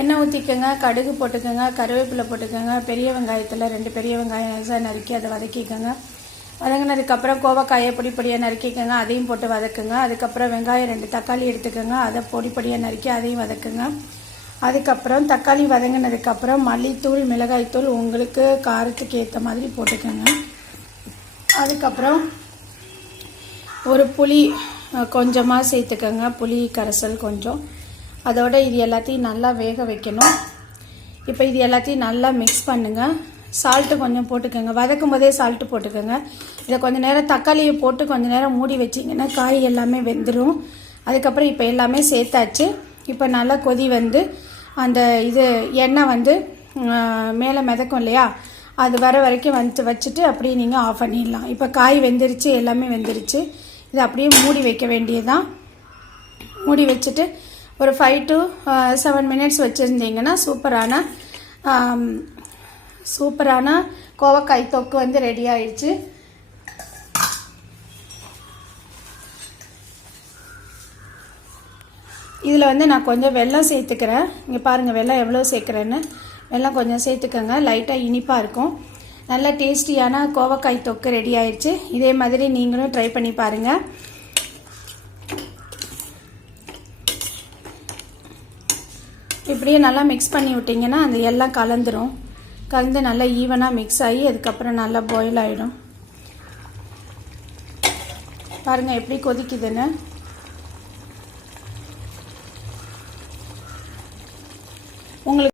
எண்ணெய் ஊற்றிக்கோங்க, கடுகு போட்டுக்கோங்க, கருவேப்பிலை போட்டுக்கோங்க, பெரிய வெங்காயத்தில் 2 பெரிய வெங்காயம் நைஸாக நறுக்கி அதை வதக்கிக்கோங்க. வதங்கினதுக்கப்புறம் கோவக்காயை பொடியாக நறுக்கிக்கோங்க, அதையும் போட்டு வதக்குங்க. அதுக்கப்புறம் வெங்காயம் 2 தக்காளி எடுத்துக்கோங்க, அதை பொடியாக நறுக்கி அதையும் வதக்குங்க. அதுக்கப்புறம் தக்காளி வதங்கினதுக்கப்புறம் மல்லித்தூள், மிளகாய்த்தூள் உங்களுக்கு காரத்துக்கு ஏற்ற மாதிரி போட்டுக்கோங்க. அதுக்கப்புறம் ஒரு புளி கொஞ்சமாக சேர்த்துக்கோங்க, புளி கரைசல் கொஞ்சம். அதோட இது எல்லாத்தையும் நல்லா வேக வைக்கணும். இப்போ இது எல்லாத்தையும் நல்லா மிக்ஸ் பண்ணுங்கள். சால்ட்டு கொஞ்சம் போட்டுக்கோங்க, வதக்கும் போதே சால்ட்டு போட்டுக்கோங்க. இதை கொஞ்சம் நேரம் தக்காளியை போட்டு கொஞ்சம் நேரம் மூடி வச்சிங்கன்னா காய் எல்லாமே வெந்துடும். அதுக்கப்புறம் இப்போ எல்லாமே சேர்த்தாச்சு. இப்போ நல்லா கொதி வந்து அந்த இது எண்ணெய் மேலே மிதக்கும் இல்லையா, அது வர வரைக்கும் வச்சுட்டு அப்படியே நீங்கள் ஆஃப் பண்ணிடலாம். இப்போ காய் வெந்துருச்சு, எல்லாமே வெந்துருச்சு. இதை அப்படியே மூடி வைக்க வேண்டியதுதான். மூடி வச்சுட்டு ஒரு 5 to 7 minutes வச்சுருந்தீங்கன்னா சூப்பரான கோவக்காய் தொக்கு ரெடி ஆயிடுச்சு. இதில் நான் கொஞ்சம் வெல்லம் சேர்த்துக்கிறேன். இங்கே பாருங்கள் வெல்லம் எவ்வளோ சேர்க்குறேன்னு. வெல்லம் கொஞ்சம் சேர்த்துக்கோங்க, லைட்டாக இனிப்பாக இருக்கும். நல்ல டேஸ்டியான கோவக்காய் தொக்கு ரெடி ஆயிடுச்சு. இதே மாதிரி நீங்களும் ட்ரை பண்ணி பாருங்கள். இப்படியே நல்லா மிக்ஸ் பண்ணி விட்டிங்கன்னா அந்த எல்லாம் கலந்து நல்லா ஈவனாக மிக்ஸ் ஆகி அதுக்கப்புறம் நல்லா பாயில் ஆகிடும். பாருங்கள் எப்படி கொதிக்குதுன்னு. உங்களுக்கு